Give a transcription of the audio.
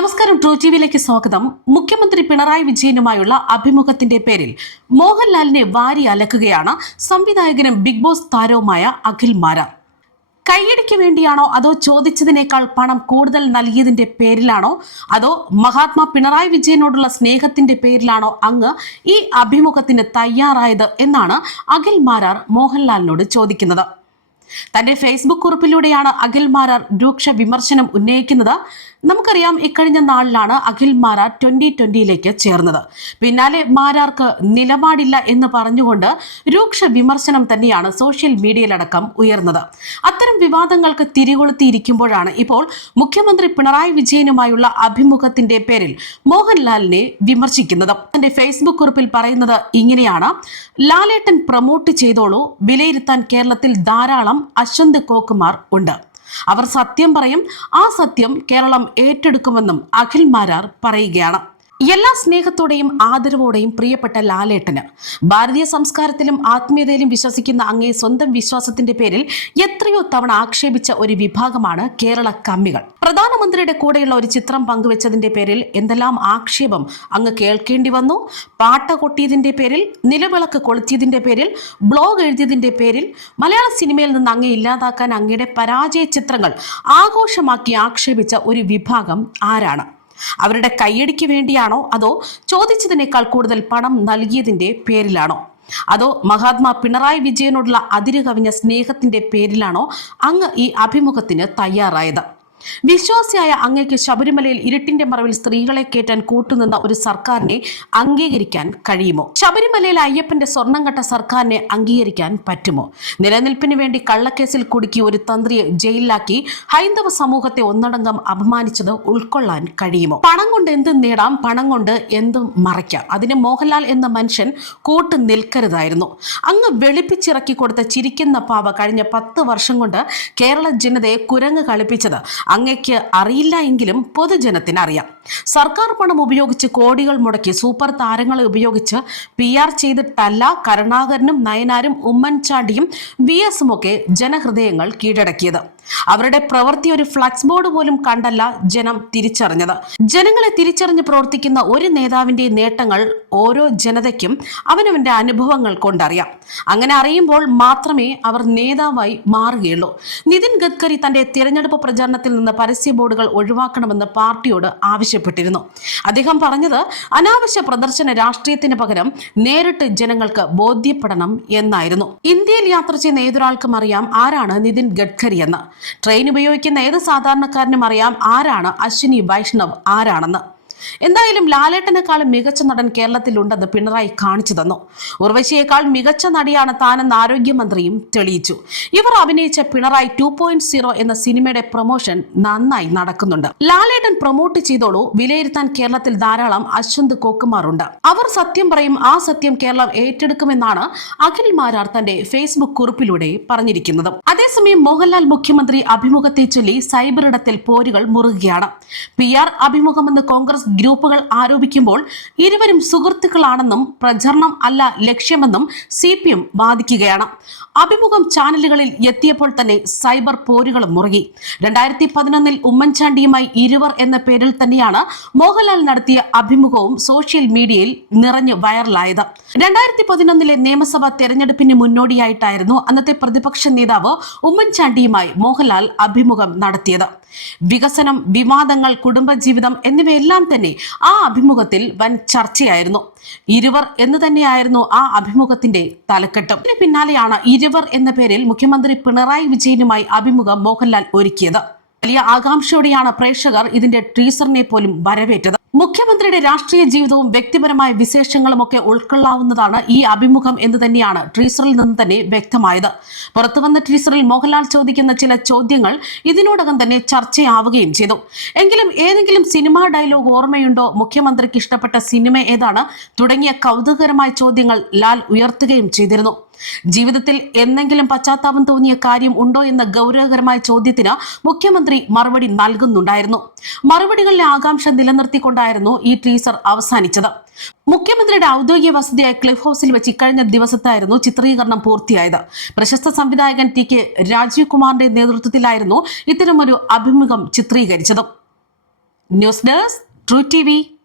നമസ്കാരം. ട്രൂ ടിവിയിലേക്ക് സ്വാഗതം. മുഖ്യമന്ത്രി പിണറായി വിജയനുമായുള്ള അഭിമുഖത്തിന്റെ പേരിൽ മോഹൻലാലിനെ വാരി അലക്കുകയാണ് സംവിധായകനും ബിഗ് ബോസ് താരവുമായ അഖിൽ മാരാർ. കയ്യടിക്ക് വേണ്ടിയാണോ അതോ ചോദിച്ചതിനേക്കാൾ പണം കൂടുതൽ നൽകിയതിന്റെ പേരിലാണോ അതോ മഹാത്മാ പിണറായി വിജയനോടുള്ള സ്നേഹത്തിന്റെ പേരിലാണോ അങ്ങ് ഈ അഭിമുഖത്തിന് തയ്യാറായത് എന്നാണ് അഖിൽ മാരാർ മോഹൻലാലിനോട് ചോദിക്കുന്നത്. തന്റെ ഫേസ്ബുക്ക് കുറിപ്പിലൂടെയാണ് അഖിൽ മാരാർ രൂക്ഷ വിമർശനം ഉന്നയിക്കുന്നത്. നമുക്കറിയാം, ഇക്കഴിഞ്ഞ നാളിലാണ് അഖിൽ മാരാർ 2020യിലേക്ക് ചേർന്നത്. പിന്നാലെ മാരാർക്ക് നിലപാടില്ല എന്ന് പറഞ്ഞുകൊണ്ട് രൂക്ഷ വിമർശനം തന്നെയാണ് സോഷ്യൽ മീഡിയയിലടക്കം ഉയർന്നത്. അത്തരം വിവാദങ്ങൾക്ക് തിരികൊളുത്തിയിരിക്കുമ്പോഴാണ് ഇപ്പോൾ മുഖ്യമന്ത്രി പിണറായി വിജയനുമായുള്ള അഭിമുഖത്തിന്റെ പേരിൽ മോഹൻലാലിനെ വിമർശിക്കുന്നത്. തന്റെ ഫേസ്ബുക്ക് കുറിപ്പിൽ പറയുന്നത് ഇങ്ങനെയാണ്: ലാലേട്ടൻ പ്രൊമോട്ട് ചെയ്തോളൂ, വിലയിരുത്താൻ കേരളത്തിൽ ധാരാളം അശ്വന്ത് കോക്കുമാർ ഉണ്ട്. അവർ സത്യം പറയും, ആ സത്യം കേരളം ഏറ്റെടുക്കുമെന്നും അഖിൽ മാരാർ പറയുകയാണ്. എല്ലാ സ്നേഹത്തോടെയും ആദരവോടെയും പ്രിയപ്പെട്ട ലാലേട്ടന്, ഭാരതീയ സംസ്കാരത്തിലും ആത്മീയതയിലും വിശ്വസിക്കുന്ന അങ്ങേ സ്വന്തം വിശ്വാസത്തിന്റെ പേരിൽ എത്രയോ തവണ ആക്ഷേപിച്ച ഒരു വിഭാഗമാണ് കേരള കമ്മികൾ. പ്രധാനമന്ത്രിയുടെ കൂടെയുള്ള ഒരു ചിത്രം പങ്കുവെച്ചതിന്റെ പേരിൽ എന്തെല്ലാം ആക്ഷേപം അങ്ങ് കേൾക്കേണ്ടി വന്നു. പാട്ട കൊട്ടിയതിന്റെ പേരിൽ, നിലവിളക്ക് കൊളുത്തിയതിന്റെ പേരിൽ, ബ്ലോഗ് എഴുതിയതിന്റെ പേരിൽ മലയാള സിനിമയിൽ നിന്ന് അങ്ങേ ഇല്ലാതാക്കാൻ അങ്ങയുടെ പരാജയ ചിത്രങ്ങൾ ആഘോഷമാക്കി ആക്ഷേപിച്ച ഒരു വിഭാഗം ആരാണ്? അവരുടെ കയ്യടിക്ക് വേണ്ടിയാണോ അതോ ചോദിച്ചതിനേക്കാൾ കൂടുതൽ പണം നൽകിയതിന്റെ പേരിലാണോ അതോ മഹാത്മാ പിണറായി വിജയനോടുള്ള അതിരുകവിഞ്ഞ സ്നേഹത്തിന്റെ പേരിലാണോ അങ്ങ് ഈ അഭിമുഖത്തിന് തയ്യാറായത്? വിശ്വാസിയായ അങ്ങയ്ക്ക് ശബരിമലയിൽ ഇരുട്ടിന്റെ മറവിൽ സ്ത്രീകളെ കയറ്റാൻ കൂട്ടുനിന്ന ഒരു സർക്കാരിനെ അംഗീകരിക്കാൻ കഴിയുമോ? ശബരിമലയിൽ അയ്യപ്പന്റെ സ്വർണം കെട്ട സർക്കാരിനെ അംഗീകരിക്കാൻ പറ്റുമോ? നിലനിൽപ്പിന് വേണ്ടി കള്ളക്കേസിൽ കുടുക്കി ഒരു തന്ത്രിയെ ജയിലിലാക്കി ഹൈന്ദവ സമൂഹത്തെ ഒന്നടങ്കം അപമാനിച്ചത് ഉൾക്കൊള്ളാൻ കഴിയുമോ? പണം കൊണ്ട് എന്തും നേടാം, പണം കൊണ്ട് എന്തും മറയ്ക്കാം. അതിന് മോഹൻലാൽ എന്ന മനുഷ്യൻ കൂട്ടു നിൽക്കരുതായിരുന്നു. അങ്ങ് വെളുപ്പിച്ചിറക്കി കൊടുത്ത ചിരിക്കുന്ന പാവ കഴിഞ്ഞ 10 വർഷം കൊണ്ട് കേരള ജനതയെ കുരങ്ങ് കളിപ്പിച്ചത് അങ്ങയ്ക്ക് അറിയില്ല എങ്കിലും പൊതുജനത്തിന് അറിയാം. സർക്കാർ പണം ഉപയോഗിച്ച് കോടികൾ മുടക്കി സൂപ്പർ താരങ്ങളെ ഉപയോഗിച്ച് PR ചെയ്തിട്ടല്ല കരുണാകരനും നയനാരും ഉമ്മൻചാണ്ടിയും VS ഒക്കെ ജനഹൃദയങ്ങൾ കീഴടക്കിയത്. അവരുടെ പ്രവൃത്തി ഒരു ഫ്ലക്സ് ബോർഡ് പോലും കണ്ടല്ല ജനം തിരിച്ചറിഞ്ഞത്. ജനങ്ങളെ തിരിച്ചറിഞ്ഞ് പ്രവർത്തിക്കുന്ന ഒരു നേതാവിന്റെ നേട്ടങ്ങൾ ഓരോ ജനതയ്ക്കും അവനവന്റെ അനുഭവങ്ങൾ കൊണ്ടറിയാം. അങ്ങനെ അറിയുമ്പോൾ മാത്രമേ അവർ നേതാവായി മാറുകയുള്ളൂ. നിതിൻ ഗഡ്കരി തന്റെ തിരഞ്ഞെടുപ്പ് പ്രചാരണത്തിൽ നിന്ന് പരസ്യ ബോർഡുകൾ ഒഴിവാക്കണമെന്ന് പാർട്ടിയോട് ആവശ്യപ്പെട്ടിരുന്നു. അദ്ദേഹം പറഞ്ഞത് അനാവശ്യ പ്രദർശന രാഷ്ട്രീയത്തിന് പകരം നേരിട്ട് ജനങ്ങൾക്ക് ബോധ്യപ്പെടണം എന്നായിരുന്നു. ഇന്ത്യയിൽ യാത്ര ചെയ്യുന്ന ഏതൊരാൾക്കും അറിയാം ആരാണ് നിതിൻ ഗഡ്കരി എന്ന്. ട്രെയിൻ ഉപയോഗിക്കുന്ന ഏത് സാധാരണക്കാരനും അറിയാം ആരാണ് അശ്വിനി വൈഷ്ണവ് ആരാണെന്ന്. എന്തായാലും ലാലേട്ടനേക്കാളും മികച്ച നടൻ കേരളത്തിലുണ്ടെന്ന് പിണറായി കാണിച്ചു തന്നു. ഉർവശിയേക്കാൾ മികച്ച നടിയാണ് താനെന്ന് ആരോഗ്യമന്ത്രിയും തെളിയിച്ചു. ഇവർ അഭിനയിച്ച പിണറായി 2.0 എന്ന സിനിമയുടെ പ്രൊമോഷൻ നന്നായി നടക്കുന്നുണ്ട്. ലാലേട്ടൻ പ്രൊമോട്ട് ചെയ്തോളൂ, വിലയിരുത്താൻ കേരളത്തിൽ ധാരാളം അശ്വന്ത് കോക്കുമാറുണ്ട്. അവർ സത്യം പറയും, ആ സത്യം കേരളം ഏറ്റെടുക്കുമെന്നാണ് അഖിൽ മാരാർ തന്റെ ഫേസ്ബുക്ക് കുറിപ്പിലൂടെ പറഞ്ഞിരിക്കുന്നത്. അതേസമയം മോഹൻലാൽ മുഖ്യമന്ത്രി അഭിമുഖത്തെ ചൊല്ലി സൈബർ ഇടത്തിൽ പോരുകൾ മുറുകുകയാണ്. PR അഭിമുഖമെന്ന് കോൺഗ്രസ് ഗ്രൂപ്പുകൾ ആരോപിക്കുമ്പോൾ ഇരുവരും സുഹൃത്തുക്കളാണെന്നും പ്രചരണം അല്ല ലക്ഷ്യമെന്നും CPM വാദിക്കുകയാണ്. അഭിമുഖം ചാനലുകളിൽ എത്തിയപ്പോൾ തന്നെ സൈബർ പോരുകൾ മുറുകി. 2011 ഉമ്മൻചാണ്ടിയുമായി ഇരുവർ എന്ന പേരിൽ തന്നെയാണ് മോഹൻലാൽ നടത്തിയ അഭിമുഖവും സോഷ്യൽ മീഡിയയിൽ നിറഞ്ഞ് വൈറലായത്. 2011 നിയമസഭാ തെരഞ്ഞെടുപ്പിന് മുന്നോടിയായിട്ടായിരുന്നു അന്നത്തെ പ്രതിപക്ഷ നേതാവ് ഉമ്മൻചാണ്ടിയുമായി മോഹൻലാൽ അഭിമുഖം നടത്തിയത്. വികസനം, വിവാദങ്ങൾ, കുടുംബജീവിതം എന്നിവയെല്ലാം തന്നെ ആ അഭിമുഖത്തിൽ വൻ ചർച്ചയായിരുന്നു. ഇരുവർ എന്ന് തന്നെയായിരുന്നു ആ അഭിമുഖത്തിന്റെ തലക്കെട്ടും. ഇതിന് പിന്നാലെയാണ് ഇരുവർ എന്ന പേരിൽ മുഖ്യമന്ത്രി പിണറായി വിജയനുമായി അഭിമുഖം മോഹൻലാൽ ഒരുക്കിയത്. വലിയ ആകാംക്ഷയോടെയാണ് പ്രേക്ഷകർ ഇതിന്റെ ടീസറിനെ പോലും വരവേറ്റത്. മുഖ്യമന്ത്രിയുടെ രാഷ്ട്രീയ ജീവിതവും വ്യക്തിപരമായ വിശേഷങ്ങളും ഒക്കെ ഉൾക്കൊള്ളാവുന്നതാണ് ഈ അഭിമുഖം എന്ന് തന്നെയാണ് ടീസറിൽ നിന്ന് തന്നെ വ്യക്തമായത്. പുറത്തുവന്ന ടീസറിൽ മോഹൻലാൽ ചോദിക്കുന്ന ചില ചോദ്യങ്ങൾ ഇതിനോടകം തന്നെ ചർച്ചയാവുകയും ചെയ്തു. എങ്കിലും ഏതെങ്കിലും സിനിമാ ഡയലോഗ് ഓർമ്മയുണ്ടോ, മുഖ്യമന്ത്രിക്ക് ഇഷ്ടപ്പെട്ട സിനിമ ഏതാണ് തുടങ്ങിയ കൗതുകകരമായ ചോദ്യങ്ങൾ ലാൽ ഉയർത്തുകയും ചെയ്തിരുന്നു. ജീവിതത്തിൽ എന്തെങ്കിലും പശ്ചാത്താപം തോന്നിയ കാര്യം ഉണ്ടോ എന്ന ഗൗരവകരമായ ചോദ്യത്തിന് മുഖ്യമന്ത്രി മറുപടി നൽകുന്നുണ്ടായിരുന്നു. മറുപടികളിലെ ആകാംക്ഷ നിലനിർത്തിക്കൊണ്ടായിരുന്നു ഈ ടീസർ അവസാനിച്ചത്. മുഖ്യമന്ത്രിയുടെ ഔദ്യോഗിക വസതിയായ ക്ലിഫ് ഹൗസിൽ വെച്ച് ഇക്കഴിഞ്ഞ ദിവസത്തായിരുന്നു ചിത്രീകരണം പൂർത്തിയായത്. പ്രശസ്ത സംവിധായകൻ TK രാജീവ് കുമാറിന്റെ നേതൃത്വത്തിലായിരുന്നു ഇത്തരമൊരു അഭിമുഖം ചിത്രീകരിച്ചത്. News desk true TV.